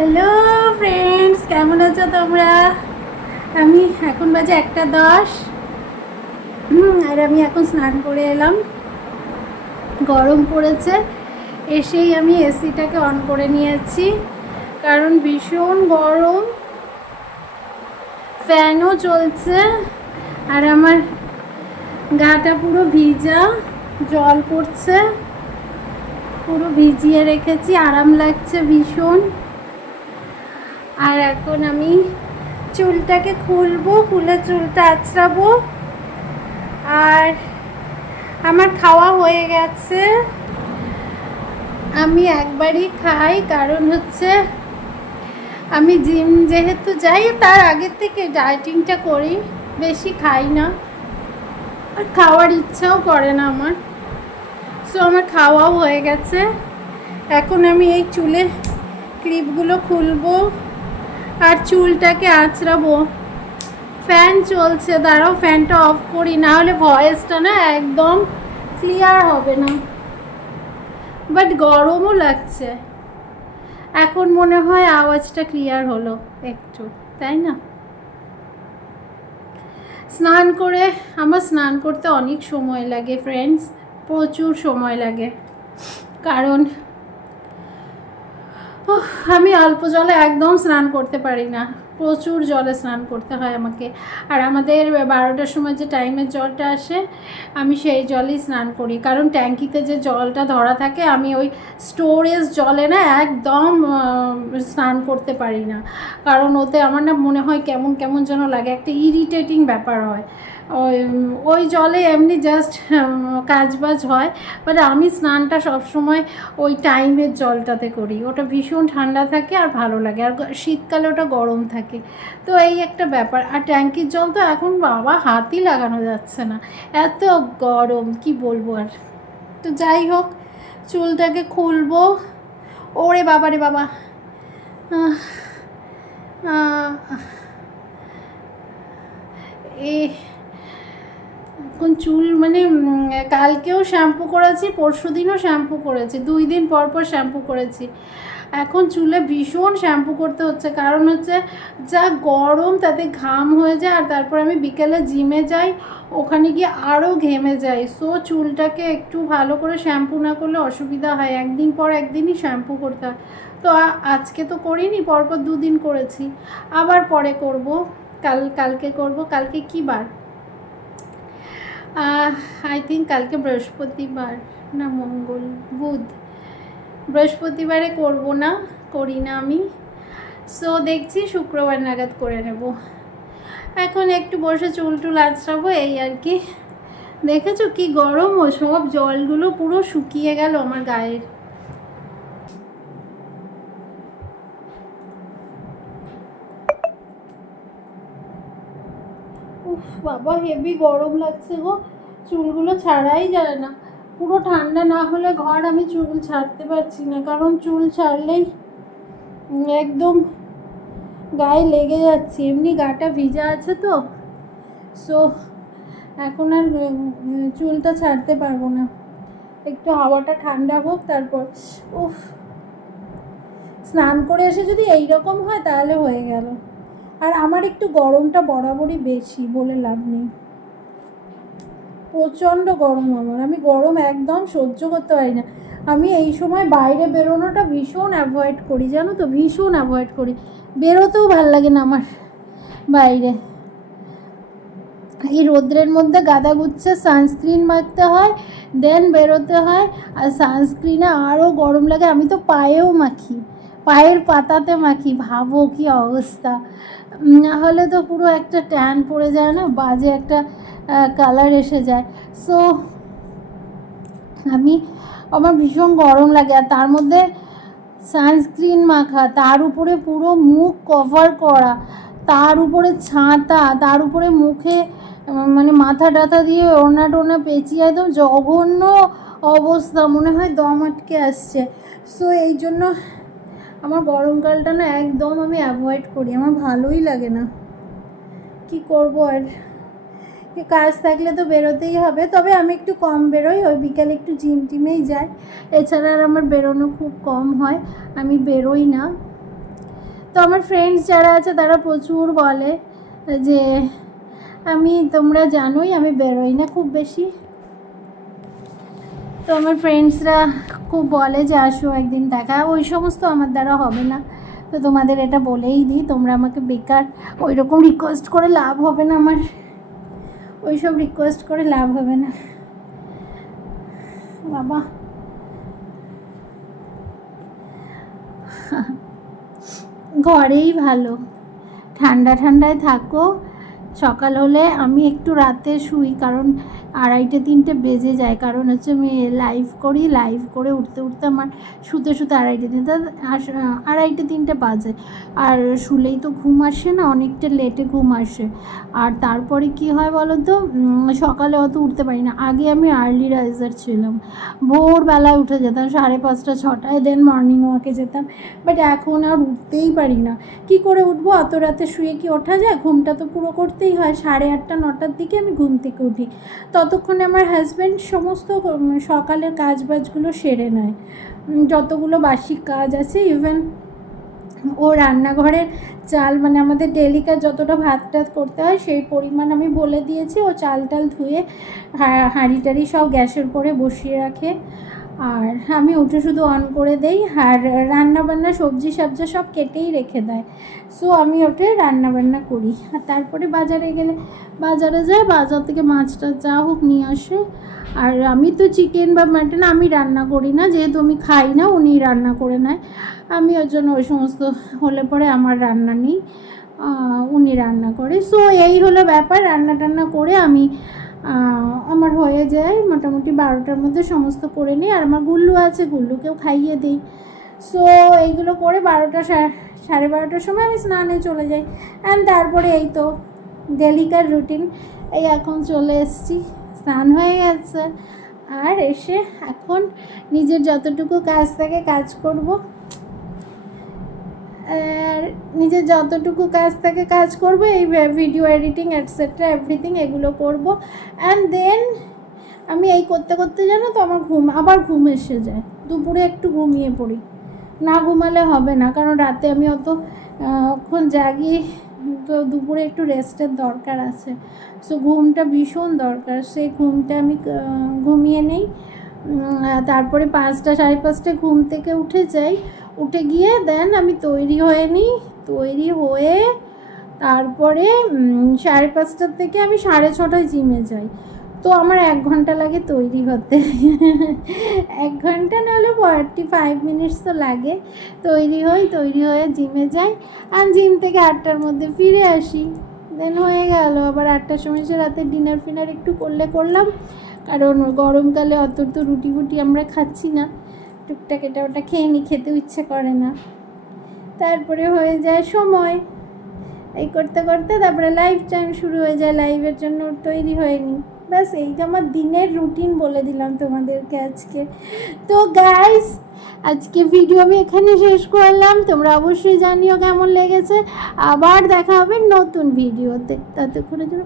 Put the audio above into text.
Hello friends, কেমন আছো তোমরা? আমি এখন বাজে 1:10। আর আমি এখন স্নান করে এলাম। গরম পড়েছে, এসেই আমি এসিটাকে অন করে নিয়েছি কারণ ভীষণ গরম। ফ্যানও চলছে আর আমার গাটা পুরো ভিজা, জল পড়ছে, পুরো ভিজিয়ে রেখেছি, আরাম লাগছে ভীষণ। আর এখন আমি চুলটাকে খুলবো, খুলে চুলটা আঁচড়াবো। আর আমার খাওয়া হয়ে গেছে। আমি একবারই খাই, কারণ হচ্ছে আমি জিম যেহেতু যাই তার আগের থেকে ডায়েটিংটা করি, বেশি খাই না আর খাওয়ার ইচ্ছাও করে না আমার। সো আমার খাওয়াও হয়ে গেছে। এখন আমি এই চুলে ক্লিপগুলো খুলবো আর চুলটাকে আঁচড়াবো। ফ্যান চলছে, দাঁড়াও ফ্যানটা অফ করি, না হলে ভয়েসটা না একদম ক্লিয়ার হবে না। বাট গরমও লাগছে। এখন মনে হয় আওয়াজটা ক্লিয়ার হলো একটু, তাই না? স্নান করে, আমার স্নান করতে অনেক সময় লাগে ফ্রেন্ডস, প্রচুর সময় লাগে। কারণ আমি অল্প জলে একদম স্নান করতে পারি না, প্রচুর জলে স্নান করতে হয় আমাকে। আর আমাদের 12টার সময় যে টাইমের জলটা আসে, আমি সেই জলেই স্নান করি। কারণ ট্যাঙ্কিতে যে জলটা ধরা থাকে, আমি ওই স্টোরেজ জলে না একদম স্নান করতে পারি না। কারণ ওতে আমার না মনে হয় কেমন কেমন যেন লাগে, একটা ইরিটেটিং ব্যাপার হয়। ওই জলে এমনি জাস্ট কাজবাজ হয়, বাট আমি স্নানটা সবসময় ওই টাইমের জলটাতে করি। ওটা ভীষণ ঠান্ডা থাকে আর ভালো লাগে, আর শীতকালে ওটা গরম থাকে। তো এই একটা ব্যাপার। আর ট্যাঙ্কির জল তো এখন বাবা হাতই লাগানো যাচ্ছে না, এত গরম, কি বলবো আর। তো যাই হোক, চুলটাকে খুলবো। ওরে বাবা রে বাবা, এ এখন চুল মানে কালকেও শ্যাম্পু করেছি, পরশুদিনও শ্যাম্পু করেছি, 2 দিন পর পর শ্যাম্পু করেছি। এখন চুলে ভীষণ শ্যাম্পু করতে হচ্ছে, কারণ হচ্ছে যা গরম, তাতে ঘাম হয়ে যায়। আর তারপর আমি বিকেলে জিমে যাই, ওখানে গিয়ে আরও ঘেমে যাই। সো চুলটাকে একটু ভালো করে শ্যাম্পু না করলে অসুবিধা হয়, একদিন পর একদিনই শ্যাম্পু করতে হয়। তো আজকে তো করিনি, পরপর 2 দিন করেছি, আবার পরে করব। কালকে করব। কালকে কী বার? আই থিঙ্ক কালকে বৃহস্পতিবার, না মঙ্গল, বুধ। বৃহস্পতিবারে করব না, করি না আমি। সো দেখছি শুক্রবার নাগাদ করে নেব। এখন একটু বসে চুল টুল আঁচড়াবো, এই আর কি। দেখেছো কি গরম, ও সব জলগুলো পুরো শুকিয়ে গেল আমার গায়ের। উফ বাবা, হেভি গরম লাগছে গো, চুলগুলো ছাড়াই যায় না। পুরো ঠান্ডা না হলে ঘর আমি চুল ছাড়তে পারছি না, কারণ চুল ছাড়লেই একদম গায়ে লেগে যাচ্ছে, এমনি গাটা ভিজা আছে তো। সো এখন আর চুলটা ছাড়তে পারবো না, একটু হাওয়াটা ঠান্ডা হোক তারপর। উফ, স্নান করে এসে যদি এইরকম হয় তাহলে হয়ে গেল। আর আমার একটু গরমটা বরাবরই বেশি, বলে লাভ নেই। প্রচণ্ড গরম আমার, আমি গরম একদম সহ্য করতে পারি না। আমি এই সময় বাইরে বেরোনোটা ভীষণ অ্যাভয়েড করি, জানো তো, ভীষণ অ্যাভয়েড করি। বেরোতেও ভাল লাগে না আমার বাইরে। এই রোদ্রের মধ্যে গাদা গুচ্ছে সানস্ক্রিন মাখতে হয়, দেন বেরোতে হয়। আর সানস্ক্রিনে আরও গরম লাগে, আমি তো পায়েও মাখি, পায়ের পাতাতে মাখি, ভাবো কি অবস্থা। না হলে তো পুরো একটা ট্যান পড়ে যায় না, বাজে একটা কালার এসে যায়। সো আমার ভীষণ গরম লাগে, আর তার মধ্যে সানস্ক্রিন মাখা, তার উপরে পুরো মুখ কভার করা, তার উপরে ছাতা, তার উপরে মুখে মানে মাথা টাথা দিয়ে ওড়না টোনা পেঁচিয়ে একদম জঘন্য অবস্থা, মনে হয় দম আটকে আসছে। সো এই জন্য আমার গরমকালটা না একদম আমি অ্যাভয়েড করি, আমার ভালোই লাগে না। কি করব আর, কাজ থাকলে তো বেরোতেই হবে। তবে আমি একটু কম বেরোই, ওই বিকালে একটু জিম টিমেই যাই, এছাড়া আর আমার বেরোনো খুব কম হয়, আমি বেরোই না। তো আমার ফ্রেন্ডস যারা আছে তারা প্রচুর বলে যে তোমরা জানোই আমি বেরোই না খুব বেশি, তো আমার ফ্রেন্ডসরা খুব বলে যে আসো একদিন দেখা, ওই সমস্ত আমার দ্বারা হবে না। তো তোমাদের এটা বলেই দিই, তোমরা আমাকে বেকার ওই রকম রিকোয়েস্ট করে লাভ হবে না, আমার ওই সব রিকোয়েস্ট করে লাভ হবে না বাবা। ঘরেই ভালো, ঠান্ডা ঠান্ডায় থাকো। সকাল হলে আমি একটু রাতে শুই, কারণ 2:30-3টে বেজে যায়, কারণ হচ্ছে আমি লাইভ করি, লাইভ করে উঠতে উঠতে আমার শুতে 2:30-3টে বাজে। আর শুলেই তো ঘুম আসে না, অনেকটা লেটে ঘুম আসে। আর তারপরে কি হয় বলো তো, সকালে অত উঠতে পারি না। আগে আমি আর্লি রাইজার ছিলাম, ভোরবেলায় উঠে যেতাম 5:30-6টায়, দেন মর্নিং ওয়াকে যেতাম। বাট এখন আর উঠতেই পারি না। কি করে উঠবো? অত রাতে শুয়ে কি ওঠা যায়? ঘুমটা তো পুরো করতেই হয়। 8:30-9টার দিকে আমি ঘুম থেকে উঠি, ততক্ষণে আমার হাজব্যান্ড সমস্ত সকালের কাজবাজগুলো সেরে নেয়, যতগুলো বাসি কাজ আছে। ইভেন ও রান্নাঘরের চাল, মানে আমাদের ডেলিকার যতটা ভাত টাত করতে হয় সেই পরিমাণ আমি বলে দিয়েছি। ও চাল টাল ধুয়ে হাঁড়ি টাড়ি সব গ্যাসের পরে বসিয়ে রাখে, আর আমি উঠে শুধু অন করে দেই। আর রান্নাবান্না সবজি সবজি সব কেটেই রেখে দেয়। সো আমি ওঠে রান্নাবান্না করি, আর তারপরে বাজারে গেলে বাজারে যায়, বাজার থেকে মাছটা যা হোক নিয়ে আসে। আর আমি তো চিকেন বা মাটন আমি রান্না করি না, যেহেতু আমি খাই না, উনি রান্না করে নেয়। আমি ওর জন্য ওই সমস্ত হলে পরে আমার রান্না নেই, উনি রান্না করে। সো এই হলো ব্যাপার, রান্না টান্না করে আমি আমার হয়ে যায় মোটামুটি 12টার মধ্যে সমস্ত করে নিই। আর আমার গুল্লু আছে, গুল্লুকেও খাইয়ে দিই। সো এইগুলো করে 12টার সময় আমি স্নানে চলে যাই। অ্যান্ড তারপরে এই তো ডেলিকার রুটিন, এই এখন চলে এসেছি, স্নান হয়ে গেছে। আর এসে এখন নিজের যতটুকু কাজ থাকে কাজ করব, আর নিজের যতটুকু কাজ থাকে কাজ করব, এই ভিডিও এডিটিং এটসেট্রা এভরিথিং এগুলো করব। অ্যান্ড দেন আমি এই করতে করতে জানো তো আমার আবার ঘুম এসে যায়। দুপুরে একটু ঘুমিয়ে পড়ি, না ঘুমালে হবে না, কারণ রাতে আমি অতক্ষণ জাগি, তো দুপুরে একটু রেস্টের দরকার আছে। সো ঘুমটা ভীষণ দরকার, সেই ঘুমটা আমি ঘুমিয়ে নেই। তারপরে 5টা-5:30টায় ঘুম থেকে উঠে যাই, উঠে গিয়ে দেন আমি তৈরি হয়ে নিই। তৈরি হয়ে তারপরে 5:30টার থেকে আমি 6:30টায় জিমে যাই। তো আমার 1 ঘন্টা লাগে তৈরি হতে, 1 ঘন্টা নাহলে 45 মিনিটস তো লাগে। তৈরি হয়ে জিমে যাই, আর জিম থেকে 8টার মধ্যে ফিরে আসি। দেন হয়ে গেল, আবার 8টার সময় এসে রাতে ডিনার ফিনার একটু করলাম, কারণ গরমকালে অত তো রুটি ফুটি আমরা খাচ্ছি না, টুকটাক এটা ওটা খেতেও ইচ্ছে করে না। তারপরে হয়ে যায় সময়, এই করতে করতে তারপরে লাইভ টাইম শুরু হয়ে যায়, লাইভের জন্য তৈরি হয়ে নিই। ব্যাস এই যে আমার দিনের রুটিন বলে দিলাম তোমাদেরকে আজকে। তো গাইস, আজকে ভিডিও আমি এখানে শেষ করলাম। তোমরা অবশ্যই জানিও কেমন লেগেছে। আবার দেখা হবে নতুন ভিডিওতে, ততক্ষণের জন্য